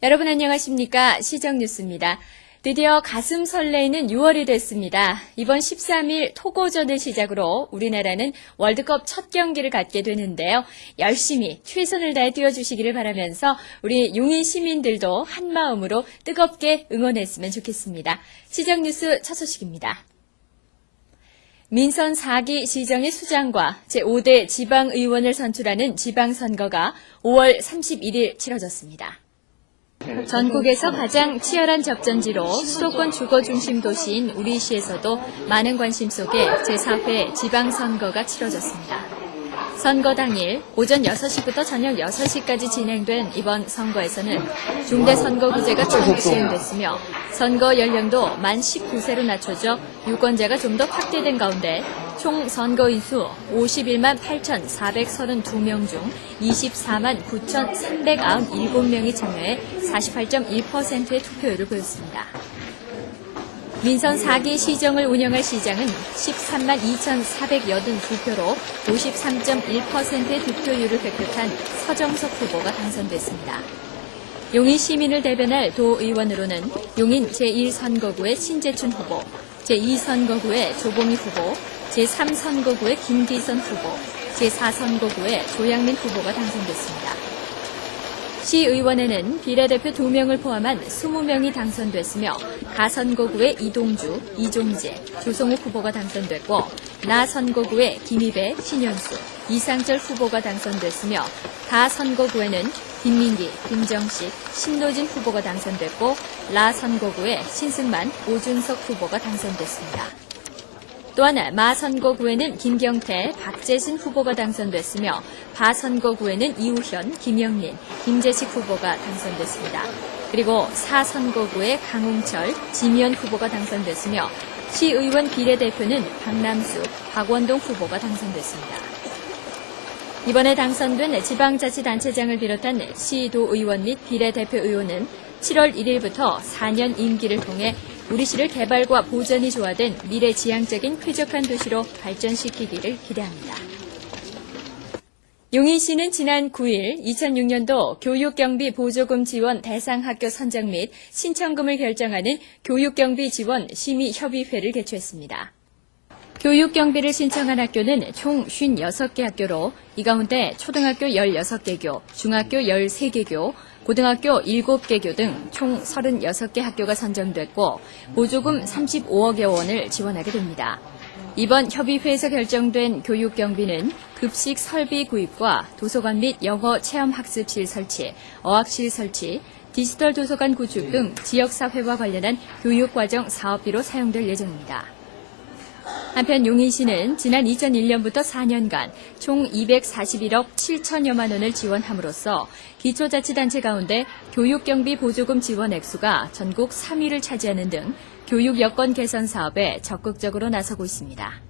여러분 안녕하십니까? 시정뉴스입니다. 드디어 가슴 설레이는 6월이 됐습니다. 이번 13일 토고전을 시작으로 우리나라는 월드컵 첫 경기를 갖게 되는데요. 열심히 최선을 다해 뛰어주시기를 바라면서 우리 용인 시민들도 한마음으로 뜨겁게 응원했으면 좋겠습니다. 시정뉴스 첫 소식입니다. 민선 4기 시정의 수장과 제5대 지방의원을 선출하는 지방선거가 5월 31일 치러졌습니다. 전국에서 가장 치열한 접전지로 수도권 주거 중심 도시인 우리시에서도 많은 관심 속에 제4회 지방선거가 치러졌습니다. 선거 당일 오전 6시부터 저녁 6시까지 진행된 이번 선거에서는 중대선거구제가 처음 시행됐으며 선거 연령도 만 19세로 낮춰져 유권자가 좀 더 확대된 가운데 총 선거인수 51만 8,432명 중 24만 9,397명이 참여해 48.1%의 투표율을 보였습니다. 민선 4기 시정을 운영할 시장은 13만 2,482표로 53.1%의 득표율을 획득한 서정석 후보가 당선됐습니다. 용인 시민을 대변할 도의원으로는 용인 제1선거구의 신재춘 후보, 제2선거구의 조봉희 후보, 제3선거구의 김기선 후보, 제4선거구의 조양민 후보가 당선됐습니다. 시의원에는 비례대표 2명을 포함한 20명이 당선됐으며 가선거구의 이동주, 이종재, 조성욱 후보가 당선됐고 나선거구의 김희배, 신현수, 이상철 후보가 당선됐으며 가선거구에는 김민기, 김정식, 신노진 후보가 당선됐고 라선거구의 신승만, 오준석 후보가 당선됐습니다. 또한 마선거구에는 김경태, 박재신 후보가 당선됐으며 바선거구에는 이우현, 김영린, 김재식 후보가 당선됐습니다. 그리고 사선거구에 강홍철, 지미연 후보가 당선됐으며 시의원 비례대표는 박남수, 박원동 후보가 당선됐습니다. 이번에 당선된 지방자치단체장을 비롯한 시도의원 및 비례대표 의원은 7월 1일부터 4년 임기를 통해 우리시를 개발과 보전이 조화된 미래지향적인 쾌적한 도시로 발전시키기를 기대합니다. 용인시는 지난 9일 2006년도 교육경비 보조금 지원 대상 학교 선정 및 신청금을 결정하는 교육경비 지원 심의협의회를 개최했습니다. 교육경비를 신청한 학교는 총 56개 학교로 이 가운데 초등학교 16개교, 중학교 13개교, 고등학교 7개교 등 총 36개 학교가 선정됐고 보조금 35억여 원을 지원하게 됩니다. 이번 협의회에서 결정된 교육경비는 급식 설비 구입과 도서관 및 영어 체험학습실 설치, 어학실 설치, 디지털 도서관 구축 등 지역사회와 관련한 교육과정 사업비로 사용될 예정입니다. 한편 용인시는 지난 2001년부터 4년간 총 241억 7천여만 원을 지원함으로써 기초자치단체 가운데 교육경비 보조금 지원 액수가 전국 3위를 차지하는 등 교육 여건 개선 사업에 적극적으로 나서고 있습니다.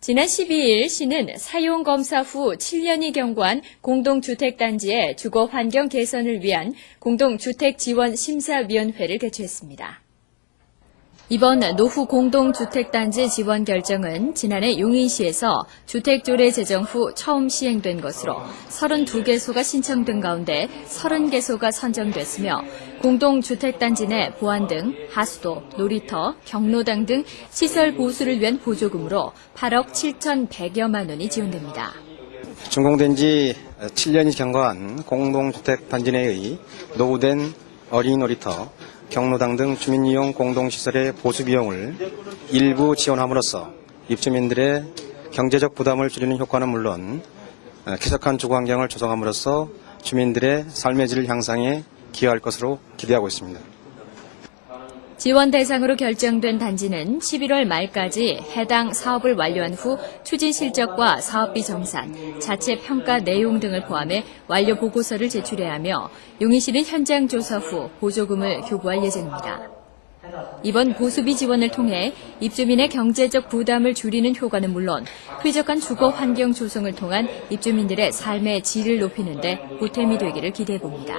지난 12일 시는 사용검사 후 7년이 경과한 공동주택단지의 주거환경 개선을 위한 공동주택지원심사위원회를 개최했습니다. 이번 노후 공동주택단지 지원 결정은 지난해 용인시에서 주택조례 제정 후 처음 시행된 것으로 32개소가 신청된 가운데 30개소가 선정됐으며 공동주택단지 내 보안 등 하수도, 놀이터, 경로당 등 시설 보수를 위한 보조금으로 8억 7,100여만 원이 지원됩니다. 준공된 지 7년이 경과한 공동주택단지 내의 노후된 어린이 놀이터, 경로당 등 주민이용 공동시설의 보수 비용을 일부 지원함으로써 입주민들의 경제적 부담을 줄이는 효과는 물론 쾌적한 주거환경을 조성함으로써 주민들의 삶의 질 향상에 기여할 것으로 기대하고 있습니다. 지원 대상으로 결정된 단지는 11월 말까지 해당 사업을 완료한 후 추진 실적과 사업비 정산, 자체 평가 내용 등을 포함해 완료 보고서를 제출해야 하며 용인시는 현장 조사 후 보조금을 교부할 예정입니다. 이번 보수비 지원을 통해 입주민의 경제적 부담을 줄이는 효과는 물론 쾌적한 주거 환경 조성을 통한 입주민들의 삶의 질을 높이는 데 보탬이 되기를 기대해봅니다.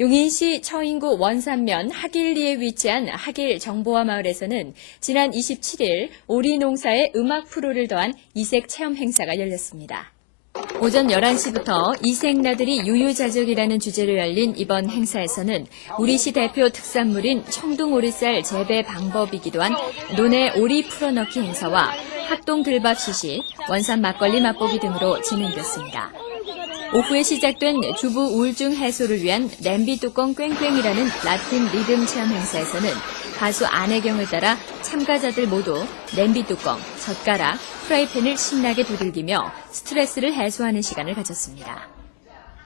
용인시 처인구 원산면 하길리에 위치한 하길 정보화 마을에서는 지난 27일 오리 농사의 음악 프로를 더한 이색 체험 행사가 열렸습니다. 오전 11시부터 이색나들이 유유자적이라는 주제로 열린 이번 행사에서는 우리시 대표 특산물인 청둥오리쌀 재배 방법이기도 한 논의 오리 풀어넣기 행사와 학동들밥 시시, 원산 막걸리 맛보기 등으로 진행됐습니다. 오후에 시작된 주부 우울증 해소를 위한 냄비 뚜껑 꽝꽝이라는 라틴 리듬 체험 행사에서는 가수 안혜경을 따라 참가자들 모두 냄비 뚜껑, 젓가락, 프라이팬을 신나게 두들기며 스트레스를 해소하는 시간을 가졌습니다.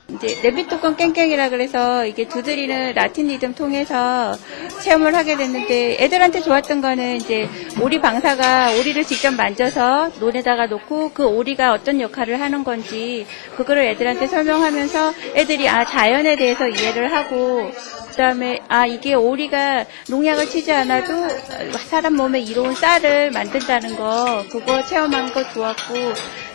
이제 냄비뚜껑 깽깽이라 그래서 이게 두드리는 라틴 리듬 통해서 체험을 하게 됐는데 애들한테 좋았던 거는 이제 오리 방사가 오리를 직접 만져서 논에다가 놓고 그 오리가 어떤 역할을 하는 건지 그거를 애들한테 설명하면서 애들이 자연에 대해서 이해를 하고 그다음에 이게 오리가 농약을 치지 않아도 사람 몸에 이로운 쌀을 만든다는 거 그거 체험한 거 좋았고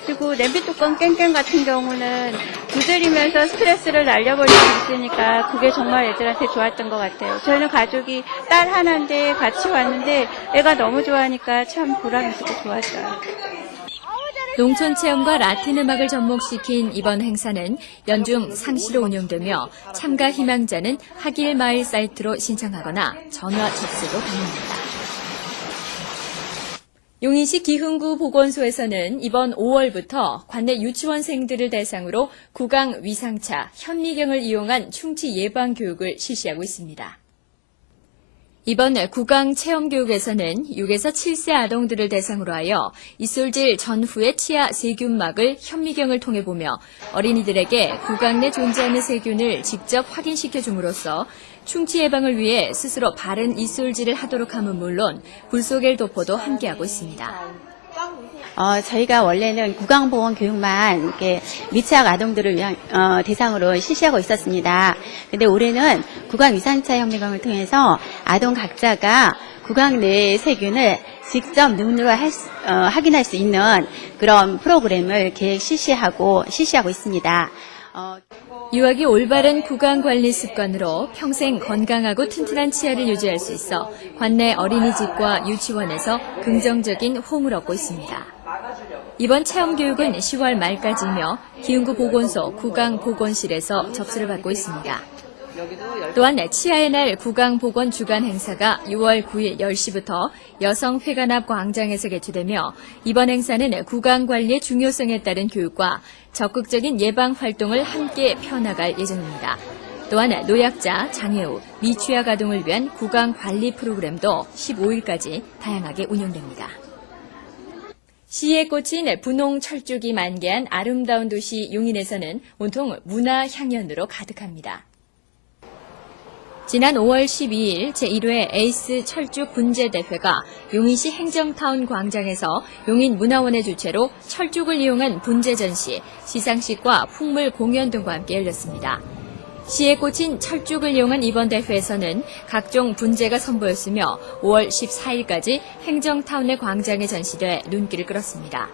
그리고 냄비뚜껑 깽깽 같은 경우는 두드리면서 스트레스를 날려버릴 수 있으니까 그게 정말 애들한테 좋았던 것 같아요. 저희는 가족이 딸 하나인데 같이 왔는데 애가 너무 좋아하니까 참 보람 있고 좋았어요. 농촌 체험과 라틴 음악을 접목시킨 이번 행사는 연중 상시로 운영되며 참가 희망자는 하길마을 사이트로 신청하거나 전화 접수도 가능합니다. 용인시 기흥구 보건소에서는 이번 5월부터 관내 유치원생들을 대상으로 구강 위상차, 현미경을 이용한 충치 예방 교육을 실시하고 있습니다. 이번 구강 체험 교육에서는 6에서 7세 아동들을 대상으로 하여 이솔질 전후의 치아 세균막을 현미경을 통해 보며 어린이들에게 구강 내 존재하는 세균을 직접 확인시켜 줌으로써 충치 예방을 위해 스스로 바른 이솔질을 하도록 함은 물론 불쏘겔 도포도 함께하고 있습니다. 저희가 원래는 구강보건 교육만 이렇게 미취학 아동들을 위한 대상으로 실시하고 있었습니다. 근데 올해는 구강 위상차 현미경을 통해서 아동 각자가 구강 내의 세균을 직접 눈으로 확인할 수 있는 그런 프로그램을 실시하고 있습니다. 유아기 올바른 구강 관리 습관으로 평생 건강하고 튼튼한 치아를 유지할 수 있어 관내 어린이집과 유치원에서 긍정적인 호응을 얻고 있습니다. 이번 체험 교육은 10월 말까지이며 기흥구 보건소 구강보건실에서 접수를 받고 있습니다. 또한 치아의 날 구강보건 주간 행사가 6월 9일 10시부터 여성회관앞 광장에서 개최되며 이번 행사는 구강관리의 중요성에 따른 교육과 적극적인 예방 활동을 함께 펴나갈 예정입니다. 또한 노약자, 장애우, 미취학 아동을 위한 구강관리 프로그램도 15일까지 다양하게 운영됩니다. 시에 꽂힌 분홍 철쭉이 만개한 아름다운 도시 용인에서는 온통 문화 향연으로 가득합니다. 지난 5월 12일 제1회 에이스 철쭉 분재대회가 용인시 행정타운 광장에서 용인문화원의 주최로 철쭉을 이용한 분재 전시, 시상식과 풍물 공연 등과 함께 열렸습니다. 시에 꽂힌 철쭉을 이용한 이번 대회에서는 각종 분재가 선보였으며 5월 14일까지 행정타운의 광장에 전시돼 눈길을 끌었습니다.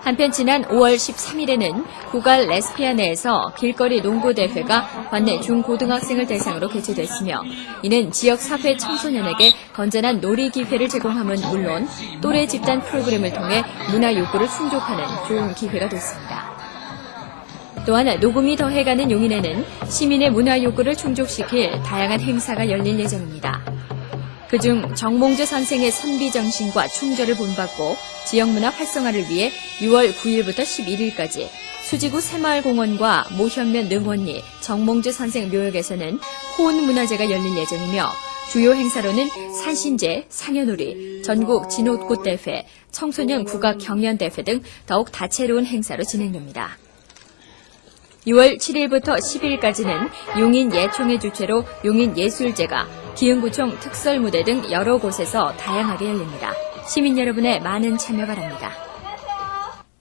한편 지난 5월 13일에는 구갈 레스피아네에서 길거리 농구대회가 관내 중고등학생을 대상으로 개최됐으며 이는 지역 사회 청소년에게 건전한 놀이 기회를 제공함은 물론 또래 집단 프로그램을 통해 문화 욕구를 충족하는 좋은 기회가 됐습니다. 또한 녹음이 더해가는 용인에는 시민의 문화 욕구를 충족시킬 다양한 행사가 열릴 예정입니다. 그중 정몽주 선생의 선비정신과 충절을 본받고 지역문화 활성화를 위해 6월 9일부터 11일까지 수지구 새마을공원과 모현면 능원리 정몽주 선생 묘역에서는 호은문화제가 열릴 예정이며 주요 행사로는 산신제, 상여놀이, 전국 진옷꽃대회, 청소년 국악 경연대회 등 더욱 다채로운 행사로 진행됩니다. 6월 7일부터 10일까지는 용인 예총의 주최로 용인예술제가, 기흥구청 특설무대 등 여러 곳에서 다양하게 열립니다. 시민 여러분의 많은 참여 바랍니다.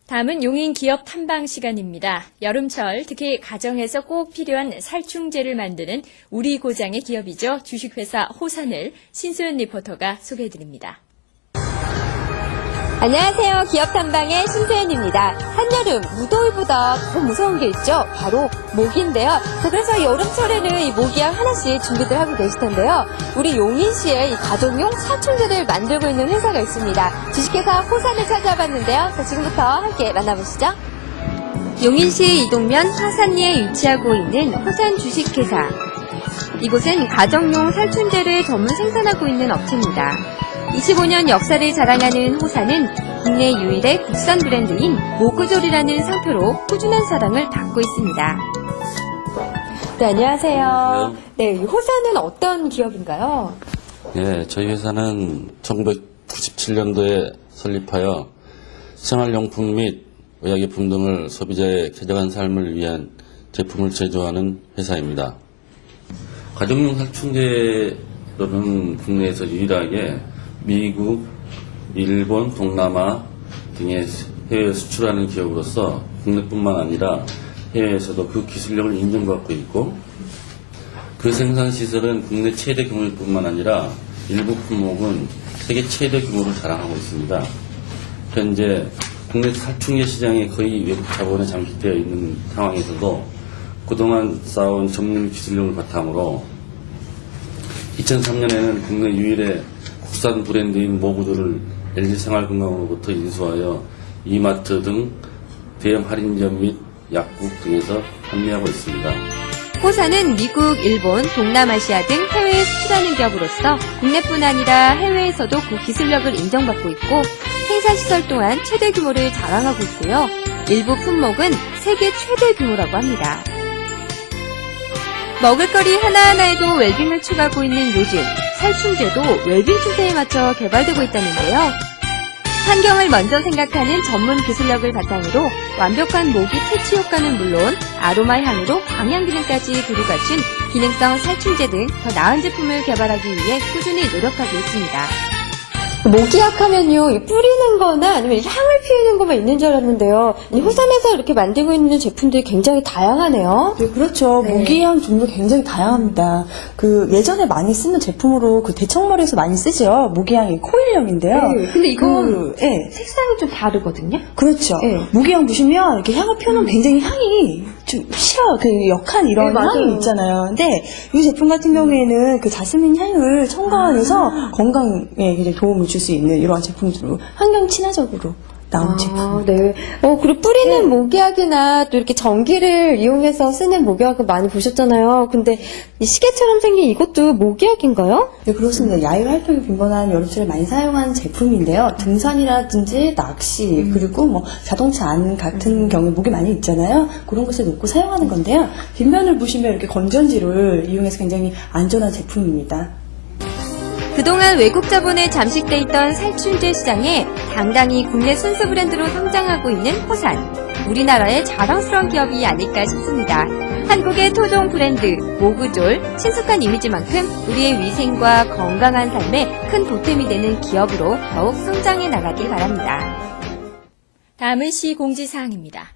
다음은 용인 기업 탐방 시간입니다. 여름철 특히 가정에서 꼭 필요한 살충제를 만드는 우리 고장의 기업이죠. 주식회사 호산을 신소연 리포터가 소개해드립니다. 안녕하세요. 기업탐방의 신소연입니다. 한여름 무더위보다 더 무서운 게 있죠. 바로 모기인데요. 자, 그래서 여름철에는 이 모기약 하나씩 준비들 하고 계실 텐데요. 우리 용인시에 이 가정용 살충제를 만들고 있는 회사가 있습니다. 주식회사 호산을 찾아봤는데요. 자, 지금부터 함께 만나보시죠. 용인시 이동면 화산리에 위치하고 있는 호산 주식회사. 이곳은 가정용 살충제를 전문 생산하고 있는 업체입니다. 25년 역사를 자랑하는 호산은 국내 유일의 국산 브랜드인 모그졸이라는 상표로 꾸준한 사랑을 받고 있습니다. 네, 안녕하세요. 네, 이 호산은 어떤 기업인가요? 예, 저희 회사는 1997년도에 설립하여 생활용품 및 의약품 등을 소비자의 쾌적한 삶을 위한 제품을 제조하는 회사입니다. 가정용 살충제로는 국내에서 유일하게 미국, 일본, 동남아 등의 해외에 수출하는 기업으로서 국내뿐만 아니라 해외에서도 그 기술력을 인정받고 있고, 그 생산 시설은 국내 최대 규모일 뿐만 아니라 일부 품목은 세계 최대 규모를 자랑하고 있습니다. 현재 국내 살충제 시장에 거의 외국 자본에 잠식되어 있는 상황에서도 그동안 쌓아온 전문 기술력을 바탕으로 2003년에는 국내 유일의 국산 브랜드인 모그졸을 LG생활건강으로부터 인수하여 이마트 등 대형 할인점 및 약국 등에서 판매하고 있습니다. 호산은 미국, 일본, 동남아시아 등 해외에 수출하는 기업으로서 국내뿐 아니라 해외에서도 그 기술력을 인정받고 있고 생산시설 또한 최대 규모를 자랑하고 있고요. 일부 품목은 세계 최대 규모라고 합니다. 먹을거리 하나하나에도 웰빙을 추구하고 있는 요즘, 살충제도 웰빙 추세에 맞춰 개발되고 있다는데요. 환경을 먼저 생각하는 전문 기술력을 바탕으로 완벽한 모기 퇴치 효과는 물론 아로마 향으로 방향 기능까지 두루 갖춘 기능성 살충제 등 더 나은 제품을 개발하기 위해 꾸준히 노력하고 있습니다. 모기약 하면요, 뿌리는 거나 아니면 향을 피우는 것만 있는 줄 알았는데요. 이 호산에서 이렇게 만들고 있는 제품들이 굉장히 다양하네요. 네, 그렇죠. 네. 모기향 종류 굉장히 다양합니다. 예전에 많이 쓰는 제품으로 대청머리에서 많이 쓰죠. 모기향이 코일염인데요. 네, 근데 이건 예. 색상이 좀 다르거든요. 그렇죠. 네. 모기향 보시면 이렇게 향을 피우면 굉장히 향이 좀 역한 이런 네, 맞아요. 향이 있잖아요. 근데 이 제품 같은 경우에는 그 자스민 향을 첨가해서 건강에 이제 도움을 줄 수 있는 이러한 제품으로 환경 친화적으로 나온 제품. 네. 그리고 뿌리는 모기약이나 또 이렇게 전기를 이용해서 쓰는 모기약을 많이 보셨잖아요. 근데 이 시계처럼 생긴 이것도 모기약인가요? 네, 그렇습니다. 야외 활동이 빈번한 여름철에 많이 사용하는 제품인데요. 등산이라든지 낚시, 그리고 자동차 안 같은 경우에 목이 많이 있잖아요. 그런 곳에 놓고 사용하는 건데요. 뒷면을 보시면 이렇게 건전지를 이용해서 굉장히 안전한 제품입니다. 그동안 외국 자본에 잠식돼 있던 살충제 시장에 당당히 국내 순수 브랜드로 성장하고 있는 호산. 우리나라의 자랑스러운 기업이 아닐까 싶습니다. 한국의 토종 브랜드 모그졸, 친숙한 이미지만큼 우리의 위생과 건강한 삶에 큰 보탬이 되는 기업으로 더욱 성장해 나가길 바랍니다. 다음은 시 공지사항입니다.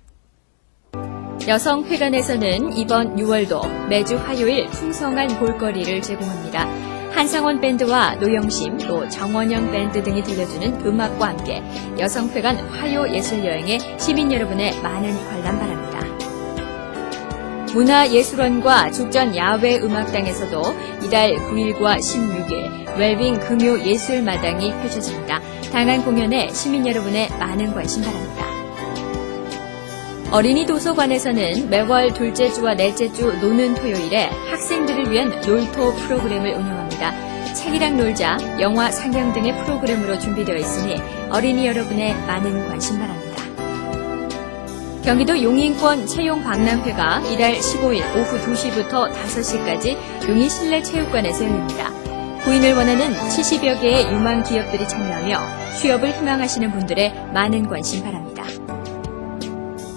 여성회관에서는 이번 6월도 매주 화요일 풍성한 볼거리를 제공합니다. 한상원 밴드와 노영심, 또 정원영 밴드 등이 들려주는 음악과 함께 여성회관 화요 예술여행에 시민 여러분의 많은 관람 바랍니다. 문화예술원과 죽전 야외 음악당에서도 이달 9일과 16일 웰빙 금요 예술마당이 펼쳐집니다. 다양한 공연에 시민 여러분의 많은 관심 바랍니다. 어린이 도서관에서는 매월 둘째 주와 넷째 주 노는 토요일에 학생들을 위한 놀토 프로그램을 운영합니다. 책이랑 놀자, 영화 상영 등의 프로그램으로 준비되어 있으니 어린이 여러분의 많은 관심 바랍니다. 경기도 용인권 채용박람회가 이달 15일 오후 2시부터 5시까지 용인 실내체육관에서 열립니다. 구인을 원하는 70여 개의 유망 기업들이 참여하며 취업을 희망하시는 분들의 많은 관심 바랍니다.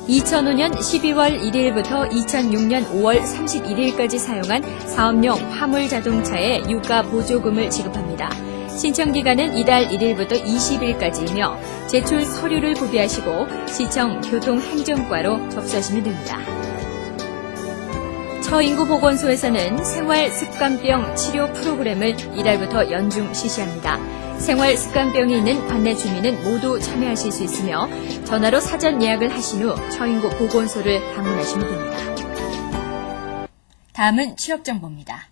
2005년 12월 1일부터 2006년 5월 31일까지 사용한 사업용 화물 자동차에 유가 보조금을 지급합니다. 신청 기간은 이달 1일부터 20일까지이며 제출 서류를 구비하시고 시청 교통행정과로 접수하시면 됩니다. 처인구보건소에서는 생활습관병 치료 프로그램을 이달부터 연중 실시합니다. 생활습관병이 있는 관내 주민은 모두 참여하실 수 있으며 전화로 사전 예약을 하신 후 처인구 보건소를 방문하시면 됩니다. 다음은 취업정보입니다.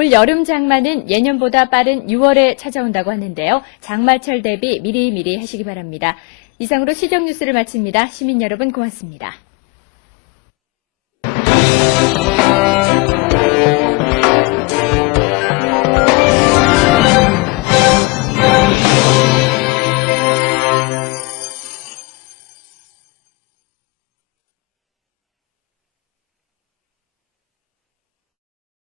올 여름 장마는 예년보다 빠른 6월에 찾아온다고 하는데요. 장마철 대비 미리미리 하시기 바랍니다. 이상으로 시정 뉴스를 마칩니다. 시민 여러분 고맙습니다.